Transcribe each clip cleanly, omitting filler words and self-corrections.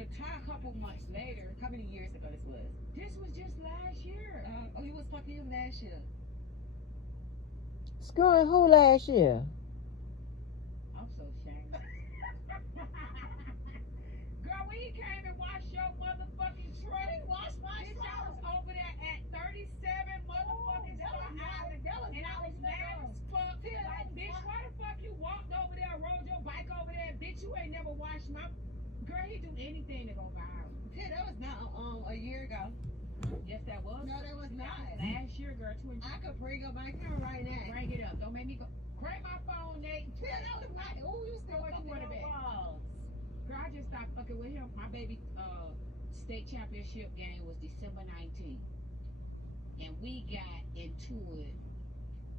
to talk a couple months later. How many years ago this was? This was just last year. Oh, you was fucking him last year. Screwing who last year? I'm so ashamed. Girl, when he came and washed your motherfucking truck, He washed my bitch, I was truck. over there at 37 motherfucking that Star was Island, nice. and I was mad as fuck. Like, bitch, why the fuck you walked over there, rode your bike over there, bitch? You ain't never washed my. Girl, he do anything to go viral. Ted, that was not a year ago. Yes, that was. No, that was not. Last year, girl. I could bring up my camera right now. Bring it up. Don't make me go. Crank my phone, Nate. Ted, that was not. Oh, you still What you fucking wanna with bet? balls. Girl, I just stopped fucking with him. My baby state championship game was December 19th. And we got into it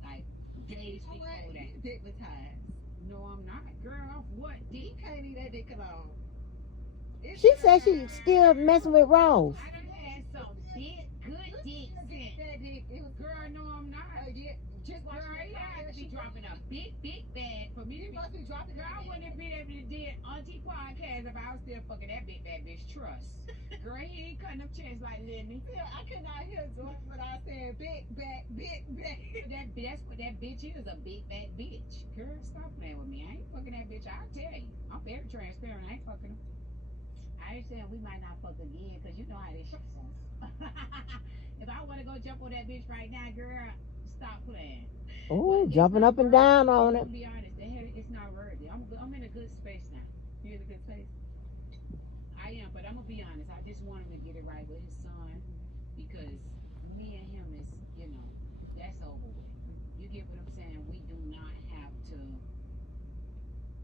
like days before that. You dignitized. No, I'm not. Girl, off what? You can't leave that dick alone. She said she still messing with Ross. I done had some big, good dick sent. That dick, it was Girl, no, I'm not. just Girl, he had to be dropping a big, big bag for me to be. supposed to be dropping Girl, I wouldn't have been able to do Auntie podcast if I was still fucking that big bad bitch. Trust. Girl, he ain't cutting up chance like Lenny. Yeah, I could not hear George when I said big back, big back. That's what that bitch is, a big bad bitch. Girl, stop playing with me. I ain't fucking that bitch. I'll tell you. I'm very transparent. I ain't fucking her. I ain't saying we might not fuck again, because you know how this shit goes. If I want to go jump on that bitch right now, girl, stop playing. Oh, jumping up and down on it. To be honest, it's not worthy. I'm in a good space now. You in a good space? I am, but I'm gonna be honest. I just want him to get it right with his son, because me and him is, that's over with. You get what I'm saying? We do not have to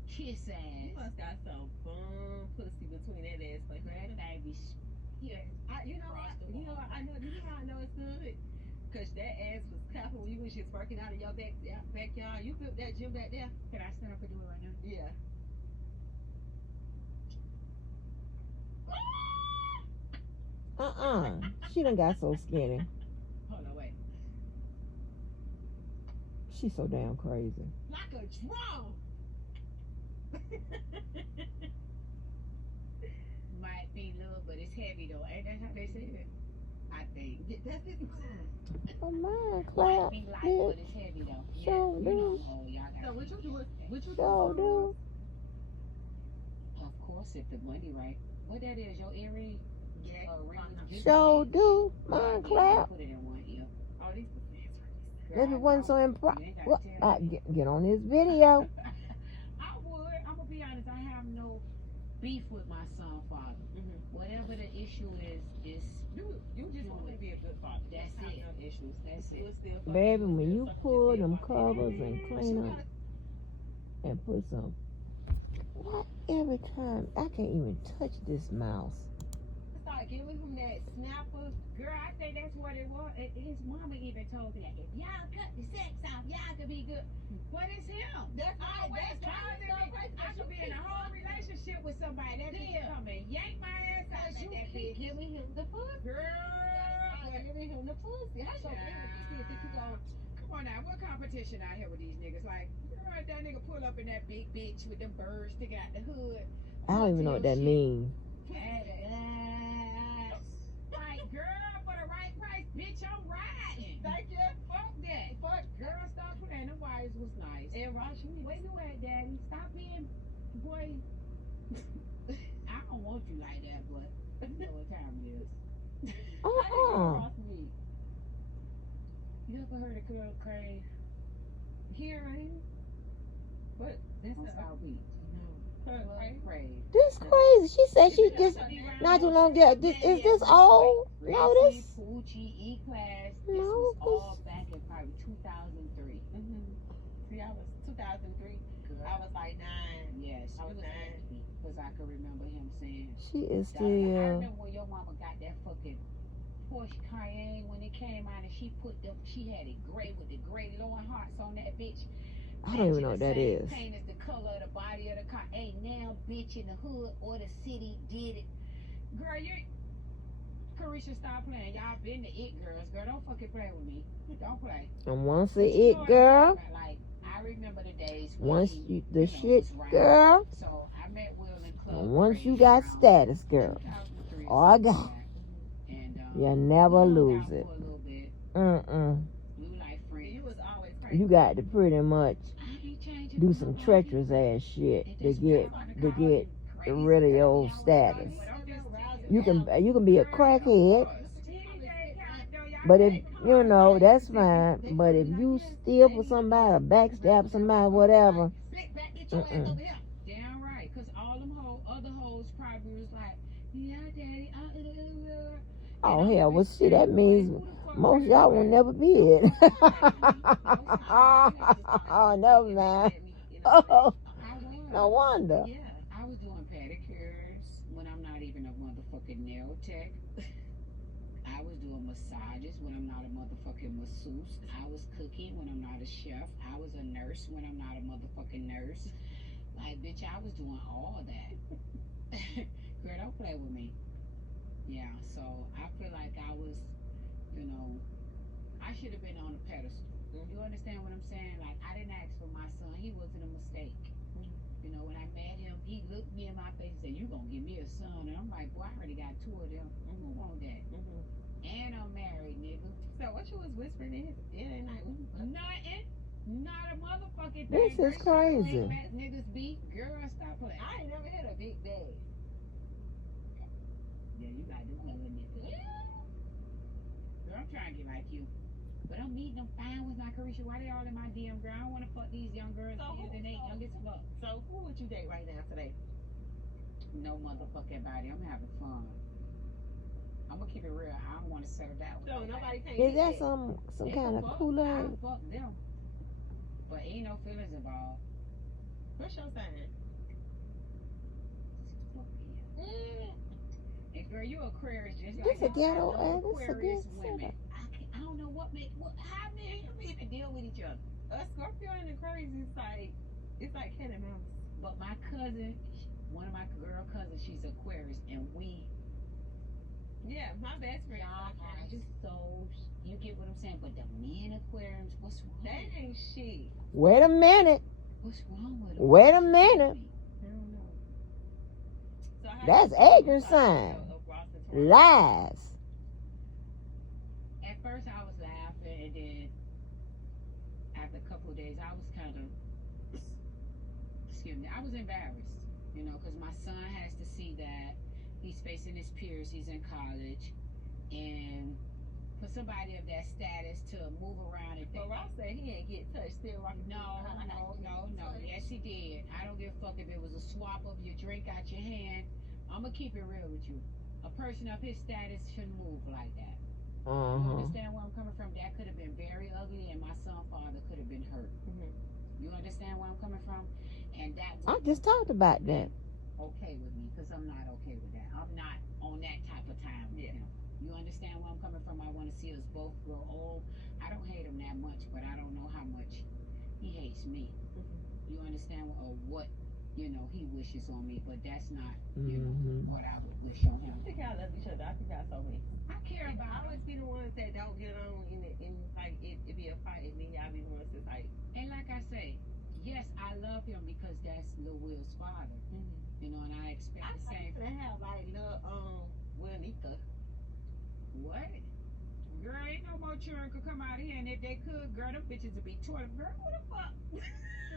kiss ass. You must got some fun pussy between that ass. Like That thing be here. you know how I know it's good? Because that ass was clapping when you was just working out in your backyard. You built that gym back there? Can I stand up and do it right now? Yeah. She done got so skinny. Hold on, wait. She's so damn crazy. Like a drum. Might be little, but it's heavy though. Ain't that how they say it? I think. That's it. Oh, my Might clap. be light, Yeah. but it's heavy though. Sure do. Y'all So got what you do? What you Sure do. Of course, if the money right. What that is, your earring? Yeah. Ring? Sure do. Mine clap. Put it in one ear. All these If it wasn't so improper. You ain't gotta tell me. Get on this video. I would. I'm gonna be honest. I have no beef with my son, father. Whatever the issue is you just want to be a good father. that's it. Issues. That's it. Baby, when you pull them covers and clean up and put some. What every time? I can't even touch this mouse. Start giving him that snapper. Girl, I think that's what it was. His mama even told me that if y'all cut the sex off, y'all could be good. But it's him. That's Always bothering me. I could be in a whole relationship with somebody that bitch come and yank my ass out like that bitch. Giving him the pussy. Girl, Giving him the pussy. How so come on now, what competition out here with these niggas? Like, girl, that nigga pull up in that big bitch with them birds sticking out the hood. I don't even know what that means. Like, girl, for the right price, bitch, I'm riding. Thank you. Fuck that. Fuck, girl, stop playing. Them wires was nice. And Ross, Where you at, daddy? Stop being, boy. I don't want you like that, but you know what time it is. You ever heard of girl crave? Here I am. But that's On South Beach. Crave. This crazy. She said she just not too long ago. Is this old? No, this. Poochie, E-Class. This No, was all back in probably 2003. See, I was 2003. Girl. I was like 9. Yes, I was 9. because I could remember him saying. She is I still. remember when your mama got that fucking Porsche Cayenne when it came out, and she had it gray with the gray Lord hearts on that bitch. I don't even know what that is. Paint is the color of the body of the car. Ain't now bitch in the hood or the city did it. Girl, Carisha, stop playing. Y'all been the it girls. Girl, don't fucking play with me. Don't play. And once it girl. Like, I I remember the days when Once he, you the know, shit, was round. girl. So I met Will in Club And once you Praise got around status, girl, 2003 or all something got, like that. And you we never hung lose out it. for a little bit. We were like friends. You was always crazy. You got to pretty much I ain't changing do for some nobody. treacherous ass shit It to just get depends to on the get crazy, rid of your crazy old y'all status. was. But I'm just You can be a girl, crackhead, of course. but if you know that's fine. But if you steal for somebody, backstab somebody, whatever. Mm-mm. Damn right, cause all them other hoes probably was like, yeah, daddy, Oh hell, well shit, that means most y'all will never be it. Oh, never mind. Oh, no wonder. Yeah. I was doing pedicures when I'm not even a motherfucking nail tech. I was doing massages when I'm not a motherfucking masseuse. I was cooking when I'm not a chef. I was a nurse when I'm not a motherfucking nurse. Like, bitch, I was doing all that. Girl, don't play with me. Yeah, so I feel like I was, I should have been on a pedestal. You understand what I'm saying? Like, I didn't ask for my son. He wasn't a mistake. When I met him, he looked me in my face and said, you gonna give me a son. And I'm like, boy, I already got two of them. Who want that? And I'm married, nigga. So what you was whispering in his ear at night? Nothing. Not a motherfucking thing. This is crazy. Big niggas beat. Girl, stop playing. I ain't never had a big bag. Yeah, you got this little nigga. Girl, I'm trying to get like you. But I'm meeting them fine ones like Carisha. Why they all in my DM, girl? I don't want to fuck these young girls than they young as fuck. So who would you date right now today? No motherfucking body. I'm having fun. I'm gonna keep it real. I don't want to settle down. So nobody can't. Is that some kind of Kool-Aid? I fuck them. But ain't no feelings involved. What's your sign? And girl, you Aquarius just This like a ghetto Aquarius this a women. I don't know how many of you even deal with each other. A Scorpio and Aquarius is like, it's like cat and mouse. But my cousin, one of my girl cousins, she's Aquarius, and we. Yeah, my best friend. Y'all are just so. You get what I'm saying? But the men Aquarians, what's wrong? That ain't shit. Wait a minute. What's wrong with them? Wait a minute. I don't know. So That's Adrian's sign. Lies. At first, I was laughing, and then after a couple of days, I was kind of, I was embarrassed, because my son has to see that he's facing his peers, he's in college, and for somebody of that status to move around and But Ross said he ain't get touched, still rocking. No. Yes, he did. I don't give a fuck if it was a swap of your drink out your hand. I'm gonna keep it real with you. A person of his status shouldn't move like that. You understand where I'm coming from? That could have been very ugly, and my son's father could have been hurt. You understand where I'm coming from? And that I just talked about that. Okay with me, because I'm not okay with that. I'm not on that type of time with him. You understand where I'm coming from? I want to see us both grow old. I don't hate him that much, but I don't know how much he hates me. You understand? Or what, he wishes on me, but that's not, what I would wish on him. I think I love each other. I think I so many. I care about. I always be the ones that don't get along in like it be a fight, and then y'all be the ones that's like. And like I say, yes, I love him because that's Lil Will's father. And I expect the same. I have like little Willita. What? Girl, ain't no more children could come out here, and if they could, girl, them bitches would be torn. Girl, who the fuck?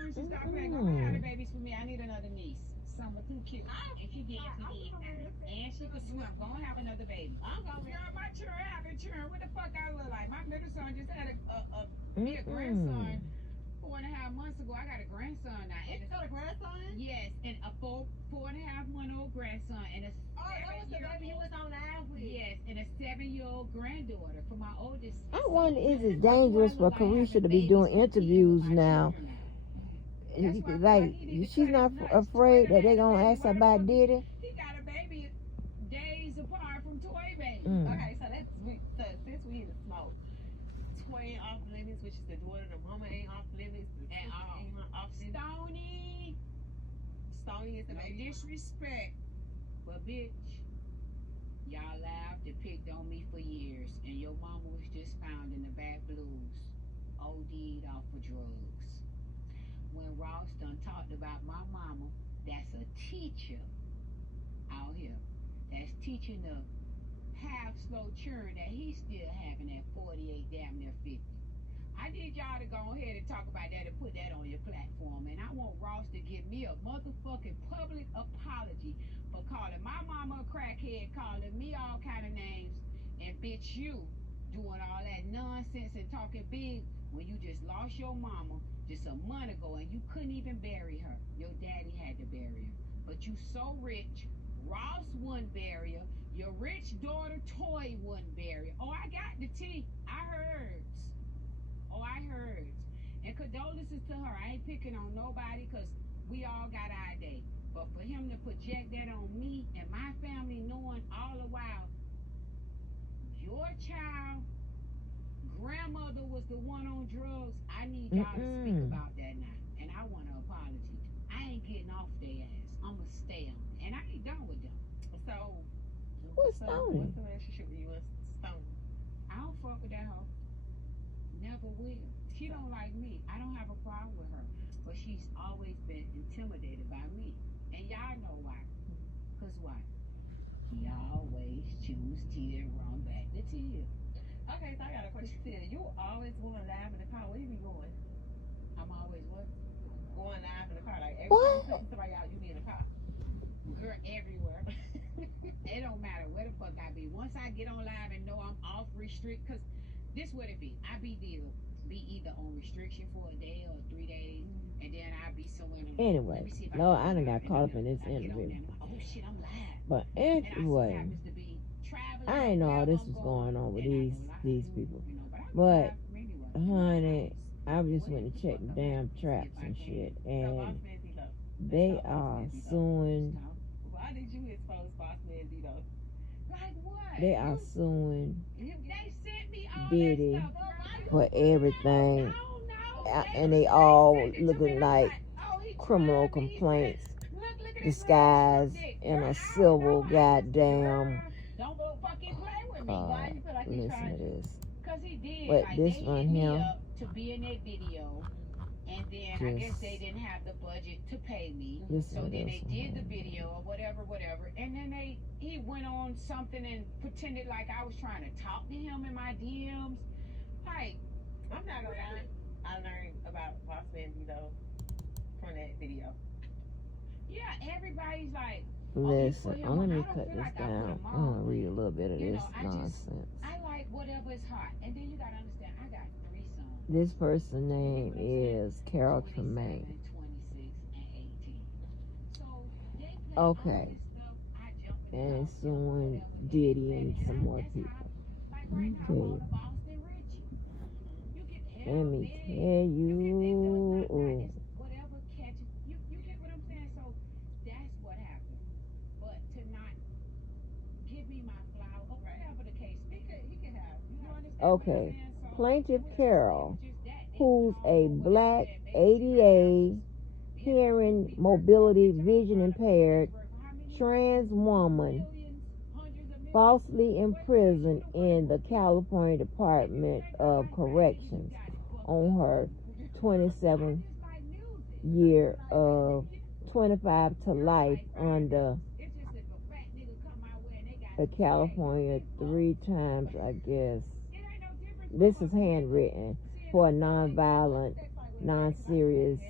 She stop playing. Go have the babies for me. I need another niece. Summer too cute. And she did. And she could swim. Go and have another baby. Girl, my children having children. What the fuck I look like? My middle son just had a grandson 4.5 months ago. I got a grandson now. You got a grandson? Yes, and a 4.5-month-old grandson, and a that was the baby you was on live with. Yes, and a 7-year-old granddaughter for my oldest. I wonder, is it dangerous for Carisha to be doing interviews now? Like, she's not afraid that they're going to ask her about Diddy? He got a baby days apart from Toy Baby. Okay, so since we in the smoke, Toy ain't off limits, which is the daughter, the mama ain't off limits, and ain't off limits. Stony is the No baby. disrespect, but bitch, y'all laughed and picked on me for years, and your mama was just found in the back blues, OD'd off of drugs. when Ross done talked about my mama, that's a teacher out here. That's teaching the half slow churn that he's still having at 48, damn near 50. I need y'all to go ahead and talk about that and put that on your platform. And I want Ross to give me a motherfucking public apology for calling my mama a crackhead, calling me all kind of names, and bitch you doing all that nonsense and talking big when you just lost your mama just a month ago and you couldn't even bury her. Your daddy had to bury her. But you so rich, Ross wouldn't bury her. Your rich daughter Toy wouldn't bury her. Oh, I got the tea. I heard. Oh, I heard. And condolences to her. I ain't picking on nobody because we all got our day. But for him to project that on me and my family knowing all the while your child grandmother was the one on drugs, I need y'all to speak about that now. And I want an apology. I ain't getting off their ass. I'ma stay on. And I ain't done with them. So, What's Stony? What's the relationship with you and Stony? I don't fuck with that hoe. Never will. She don't like me. I don't have a problem with her. But she's always been intimidated by me. And y'all know why. Because why? He always choose Tia and run back to Tia. Okay, so I got a question. Tia, you always going live in the car. Where you be going? I'm always what? Going live in the car. Like every time you take somebody out, you be in the car. Girl, everywhere. It don't matter where the fuck I be. Once I get on live and know I'm off restrict, because this what it be. I be either on restriction for a day or 3 days, and then I be somewhere. Anyway, no, I done got caught up in this interview. Oh shit, I'm live. But anyway, I ain't know all this was going on with these people. But honey, I just went to check the damn traps and shit, and they are suing. Why did you expose Boss Man Dito? Like what? They are suing They sent me all Diddy that stuff for everything, and they all looking like criminal complaints disguised in a civil goddamn. Don't fucking play with me. Why you feel like he's listen to this. Because he did. But like, this they one hit me here up to be in that video. And then I guess they didn't have the budget to pay me. So then they did the video or whatever. And then he went on something and pretended like I was trying to talk to him in my DMs. Like, I'm not gonna lie. I learned about Boss Man Dito from that video. Yeah, everybody's like, listen, let me cut this down. I'm gonna read a little bit of this nonsense. I like whatever is hot. And then you gotta understand, I got 3 sons. This person's name is Carol Tremaine. 26 and 18. So they play okay. All this stuff. I jump in and it's suing Diddy and some more people. Like right now, I'm on the Boston Richie. Let me tell you. Whatever catches you get what I'm saying? So that's what happened. But to not give me my flower, or whatever the case, you can have. You understand? Okay. Plaintiff Carol, who's a black ADA, hearing, mobility, vision impaired, trans woman, falsely imprisoned in the California Department of Corrections on her 27th year of 25 to life under the California 3 times, I guess. This is handwritten for a non-violent, non-serious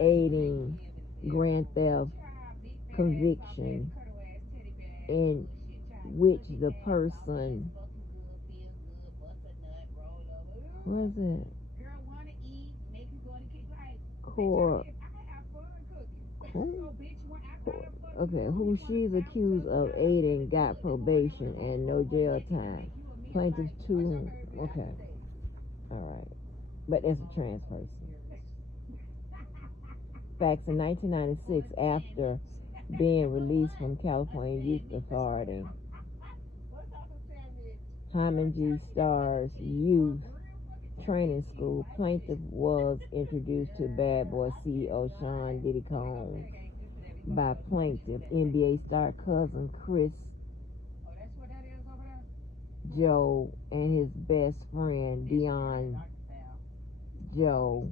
aiding grand theft conviction in which the person, what is it? Who she's accused of aiding got probation and no jail time. Plaintiff 2, okay. Alright. But it's a trans person. Facts in 1996, after being released from California Youth Authority, Hyman G. Starr's Youth Training School, plaintiff was introduced to Bad Boy CEO Sean Diddy Combs by plaintiff NBA star cousin Chris Joe and his best friend Dion Joe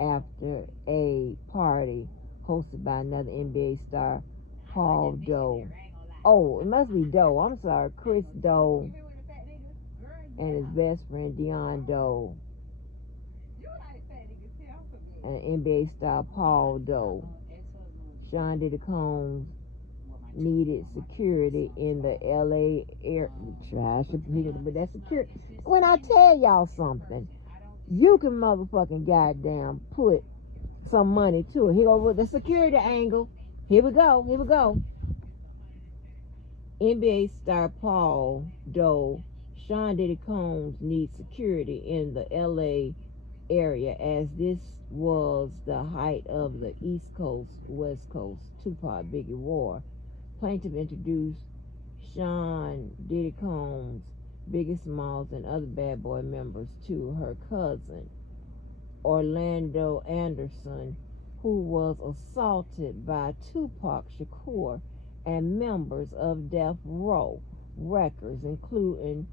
after a party hosted by another NBA star, Paul Doe. Oh, it must be Doe. I'm sorry, Chris Doe and his best friend Dion Doe. And NBA star Paul Doe. Sean Diddy Combs needed security in the LA air. But that's security. When I tell y'all something, you can motherfucking goddamn put some money to it. Here go with the security angle. Here we go. Here we go. NBA star Paul Doe, Sean Diddy Combs needs security in the LA area as this was the height of the East Coast, West Coast Tupac Biggie war. Plaintiff introduced Sean Diddy Combs, Biggie Smalls, and other Bad Boy members to her cousin, Orlando Anderson, who was assaulted by Tupac Shakur and members of Death Row Records, including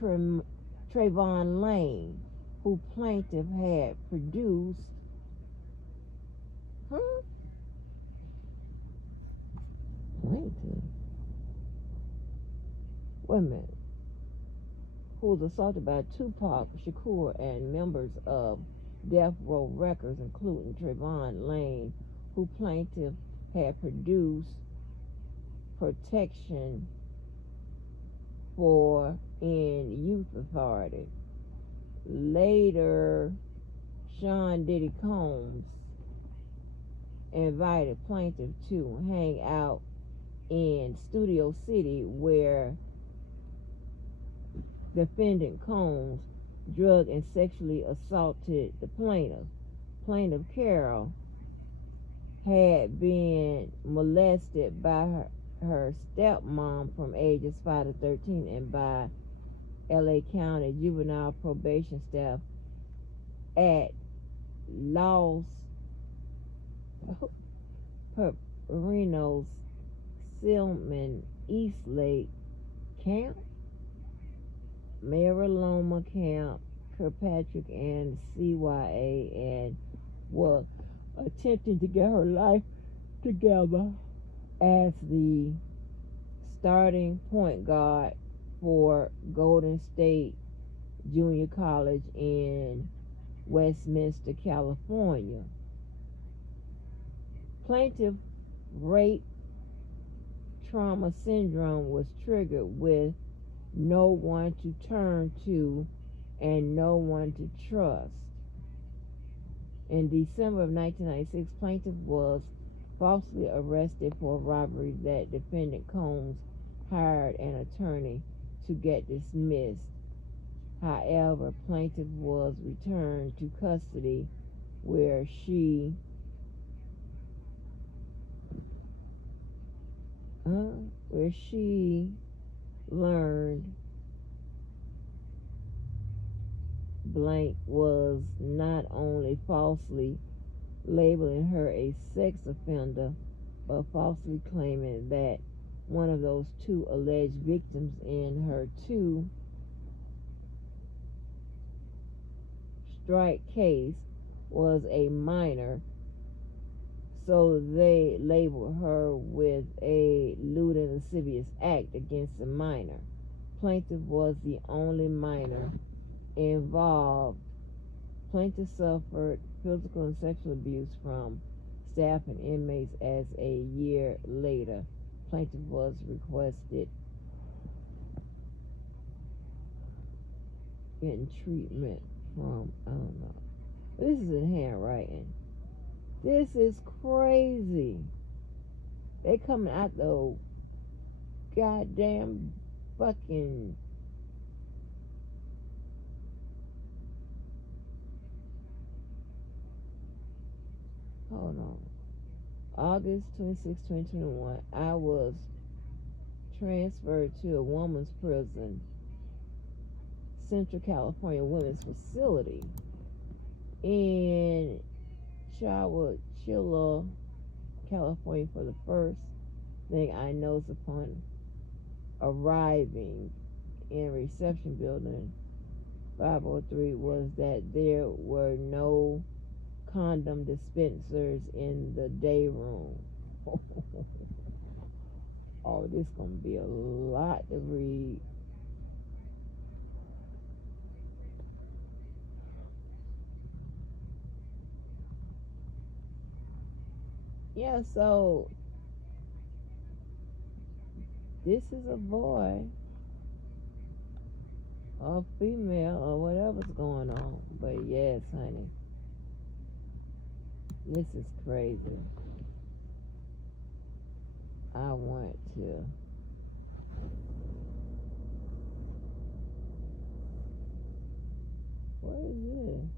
Trayvon Lane, who plaintiff had produced. Plaintiff? Wait a minute. Who was assaulted by Tupac Shakur and members of Death Row Records, including Trayvon Lane, who plaintiff had produced protection for in Youth Authority. Later, Sean Diddy Combs invited plaintiff to hang out in Studio City, where defendant Combs drug and sexually assaulted the plaintiff. Plaintiff Carol had been molested by her stepmom from ages 5 to 13 and by LA County juvenile probation staff at Los Perrinos Silman Eastlake Camp, Mariloma Camp, Kirkpatrick, and CYA, and was attempting to get her life together as the starting point guard for Golden State Junior College in Westminster, California. Plaintiff rape trauma syndrome was triggered with no one to turn to and no one to trust. In December of 1996, plaintiff was falsely arrested for a robbery that defendant Combs hired an attorney to get dismissed. However, plaintiff was returned to custody where she learned blank was not only falsely labeling her a sex offender, but falsely claiming that one of those two alleged victims in her two strike case was a minor, so they labeled her with a lewd and lascivious act against a minor. Plaintiff was the only minor involved. Plaintiff suffered physical and sexual abuse from staff and inmates as a year later. Plaintiff was requested getting treatment from, I don't know. This is in handwriting. This is crazy. They coming out the goddamn fucking hold on. August 26, 2021, I was transferred to a woman's prison, Central California Women's Facility in Chowchilla, California. For the first thing I noticed upon arriving in reception building 503 was that there were no condom dispensers in the day room. Oh, this gonna be a lot to read. Yeah, so this is a boy or female or whatever's going on. But yes, honey, this is crazy. I want to. What is this?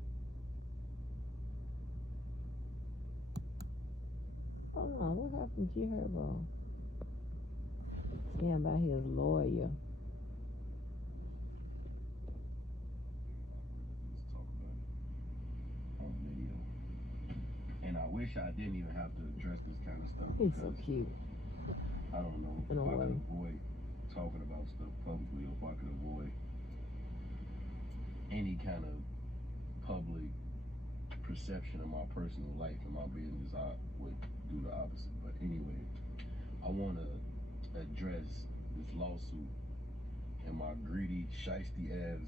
Hold on, what happened to Herbo? Yeah, about his lawyer. And I wish I didn't even have to address this kind of stuff. He's so cute. I don't know if I could avoid talking about stuff publicly, or if I could avoid any kind of public perception of my personal life and my business, I would do the opposite. But anyway, I want to address this lawsuit and my greedy, shiesty ass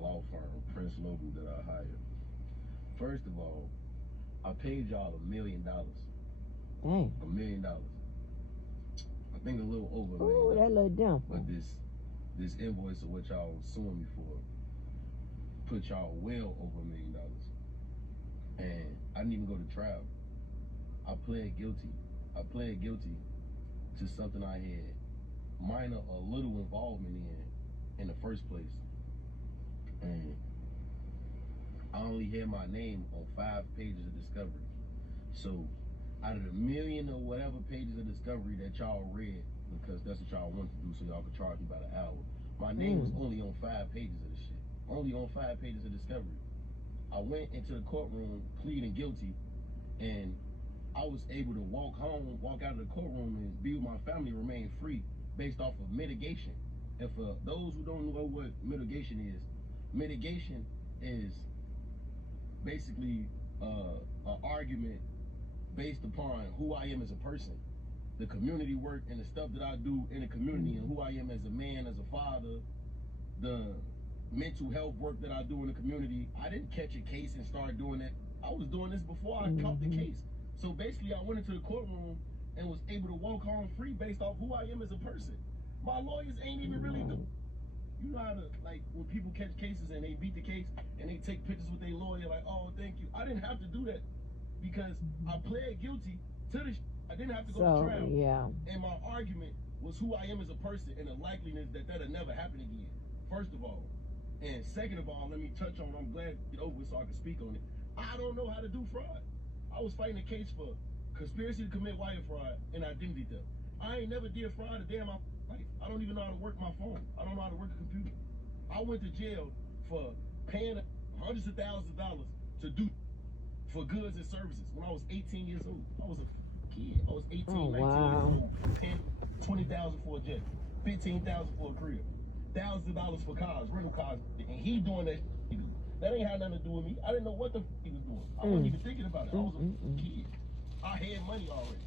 law firm, Prince Logan, that I hired. First of all, I paid y'all $1 million. Dang. $1 million. I think a little over $1 million. Oh, that little dump. But this invoice of what y'all suing me for put y'all well over $1 million. And I didn't even go to trial. I pled guilty. I pled guilty to something I had minor or little involvement in the first place. And I only had my name on 5 pages of discovery. So out of the million or whatever pages of discovery that y'all read, because that's what y'all wanted to do so y'all could charge me by the hour, my name was only on 5 pages of this shit. Only on 5 pages of discovery. I went into the courtroom pleading guilty, and I was able to walk out of the courtroom and be with my family, remain free based off of mitigation. And for those who don't know what mitigation is basically an argument based upon who I am as a person, the community work and the stuff that I do in the community, and who I am as a man, as a father, the mental health work that I do in the community. I didn't catch a case and start doing that. I was doing this before I caught the case. So basically, I went into the courtroom and was able to walk home free based off who I am as a person. My lawyers ain't even really do. You know how to, like, when people catch cases and they beat the case and they take pictures with their lawyer, like, oh, thank you. I didn't have to do that because I pled guilty to the I didn't have to go to trial. Yeah. And my argument was who I am as a person and the likeliness that that'll never happen again, first of all. And second of all, let me touch on, I'm glad to get over so I can speak on it. I don't know how to do fraud. I was fighting a case for conspiracy to commit wire fraud and identity theft. I ain't never did fraud a day in my life. I don't even know how to work my phone. I don't know how to work a computer. I went to jail for paying hundreds of thousands of dollars to do for goods and services when I was 18 years old. I was a kid. I was 18, 19 years old. 10, 20,000 for a jet, 15,000 for a crib, thousands of dollars for cars, rental cars, and he doing that. That ain't had nothing to do with me. I didn't know what the he was doing. I wasn't even thinking about it. I was a kid. I had money already.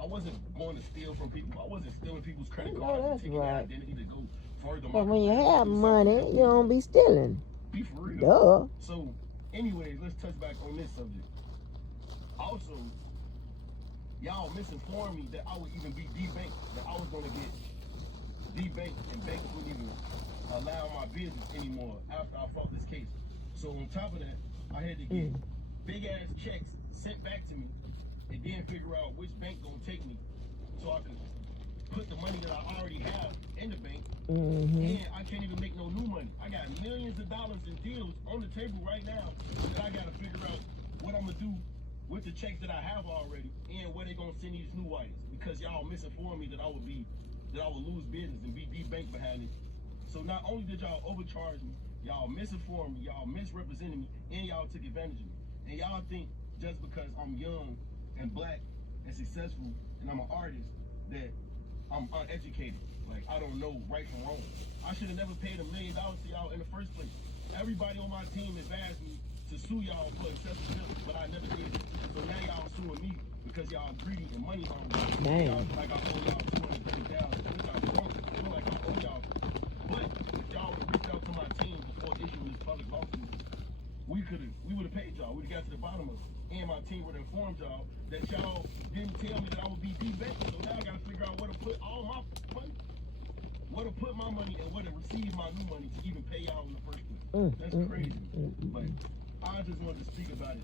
I wasn't going to steal from people. I wasn't stealing people's credit cards and taking their identity to go further. But when you have money, you don't be stealing. Be for real. Duh. So, anyways, let's touch back on this subject. Also, y'all misinformed me that I would even be debanked, that I was going to get debanked and banks wouldn't even allow my business anymore after I fought this case. So on top of that, I had to get big ass checks sent back to me and then figure out which bank gonna take me so I could put the money that I already have in the bank. And I can't even make no new money. I got millions of dollars in deals on the table right now that I gotta figure out what I'm gonna do with the checks that I have already and where they gonna send these new wires, because y'all misinformed me that I would lose business and be debanked behind it. So not only did y'all overcharge me, y'all misinformed me, y'all misrepresented me, and y'all took advantage of me. And y'all think just because I'm young and black and successful and I'm an artist that I'm uneducated. Like, I don't know right from wrong. I should have never paid $1 million to y'all in the first place. Everybody on my team advised me to to sue y'all for excessive billing, but I never did. So now y'all suing me because y'all greedy and money hungry. Damn. Y'all feel like I owe y'all $230,000, which I don't feel like I owe y'all. But if y'all would have reached out to my team before issuing this public lawsuit, we would have paid y'all. We'd have got to the bottom of it. And my team would have informed y'all that y'all didn't tell me that I would be debanked. So now I gotta figure out where to put all my money. Where to put my money and where to receive my new money to even pay y'all in the first place. That's crazy. But I just wanted to speak about it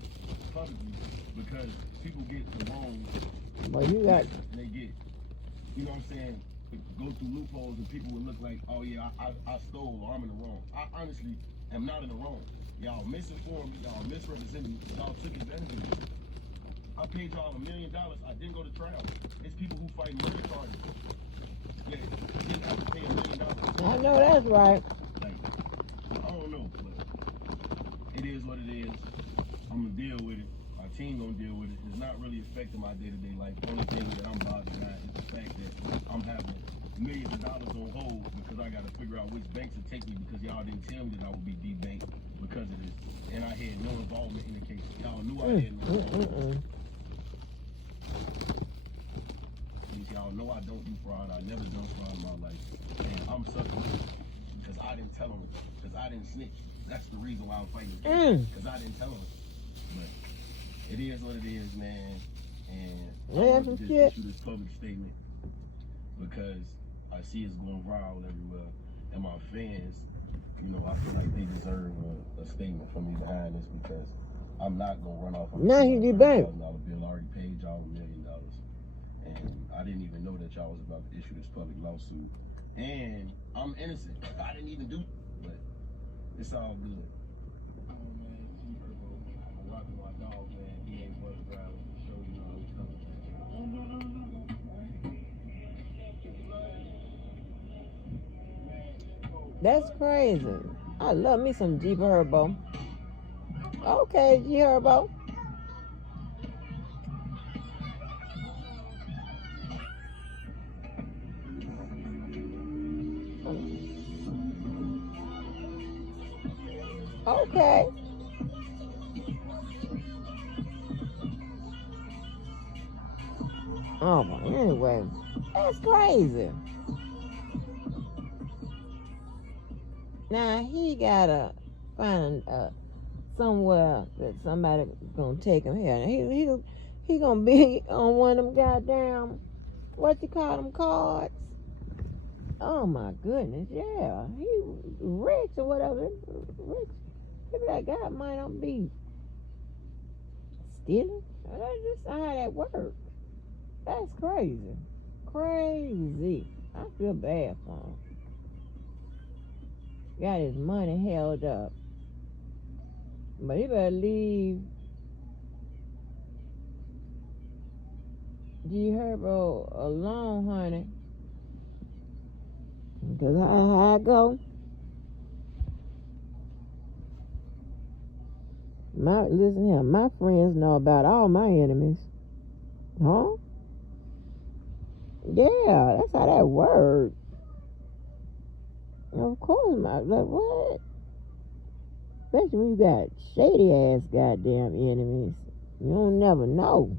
publicly because people get the wrong. Well, you got. And they get, you know what I'm saying, go through loopholes and people would look like, oh yeah, I stole or I'm in the wrong. I honestly am not in the wrong. Y'all misinformed me, y'all misrepresented me, y'all took advantage of me. I paid y'all $1 million. I didn't go to trial. It's people who fight murder charges. Yeah, didn't have to pay $1 million. I know that's right. Like, I don't know, but it is what it is. I'm gonna deal with it. My team gonna deal with it. It's not really affecting my day-to-day life. The only thing that I'm bothered by is the fact that I'm having millions of dollars on hold because I gotta figure out which banks to take me because y'all didn't tell me that I would be debanked because of this. And I had no involvement in the case. Y'all knew I had no involvement. Y'all know I don't do fraud. I never done fraud in my life. And I'm suffering because I didn't tell them. Because I didn't snitch. That's the reason why I'm fighting. Because I didn't tell them. But it is what it is, man. And I want to just issue this public statement because I see it's going viral everywhere. And my fans, you know, I feel like they deserve a statement from me behind this because I'm not going to run off on a $1,000 bill. I already paid y'all $1 million. And I didn't even know that y'all was about to issue this public lawsuit. And I'm innocent. I didn't even do it, but it's all good. Oh man, see Herbo. I'm rocking my dog, man. He ain't bus driver. Show you how he's coming, man. That's crazy. I love me some Jeep Herbo. Okay, G Herbo. Okay. Oh, well, anyway, that's crazy. Now he gotta find somewhere that somebody gonna take him here. He gonna be on one of them goddamn what you call them cards. Oh my goodness, yeah, he rich or whatever. Rich. Maybe that guy might not be stealing. That's just how that works. That's crazy. Crazy. I feel bad for him. Got his money held up. But he better leave G Herbo alone, honey. Because how I go. Listen here, my friends know about all my enemies. Huh? Yeah, that's how that works. Of course, like what? Especially when you got shady ass goddamn enemies. You don't never know.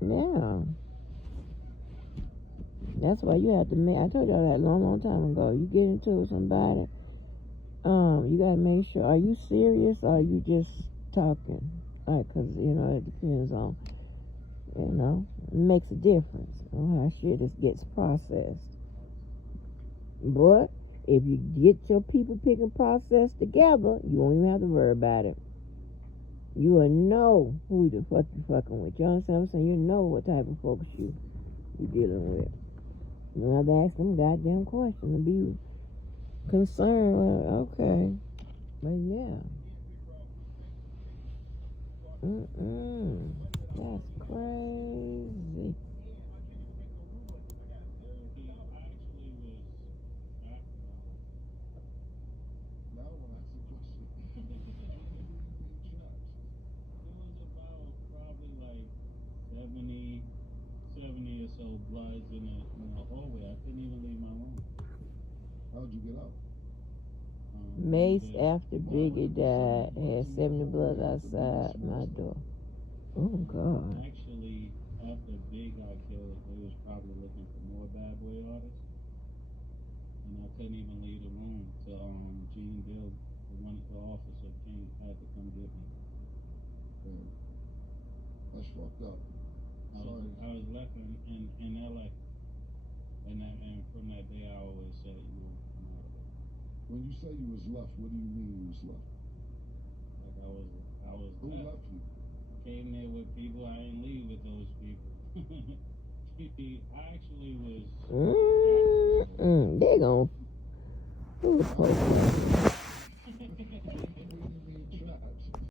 Yeah. That's why you have to make, I told y'all that a long time ago. You get into somebody, you gotta make sure, are you serious or are you just talking? Like, cause, you know, it depends on, you know, it makes a difference on how shit gets processed. But if you get your people picking process together, you won't even have to worry about it. You will know who the fuck you fucking with. You understand what I'm saying? You know what type of folks you dealing with. You don't have to ask them goddamn questions and be concerned. Okay. But yeah. That's crazy. It was about probably like 70 or so bloods in the hallway. I couldn't even leave my room. How'd you get out? Mace after Biggie died had 70 bloods outside my door. Oh God. Actually, after Big got killed, they was probably looking for more bad boy artists. And I couldn't even leave the room till Gene Bill, the officer came, had to come get me. Man, that's fucked up. I was left in LA. And from that day I always said, I'm out of it. When you say you was left, what do you mean you was left? Like I was Who left you? Came there with people. I didn't leave with those people. I actually was. They gon' who was supposed to?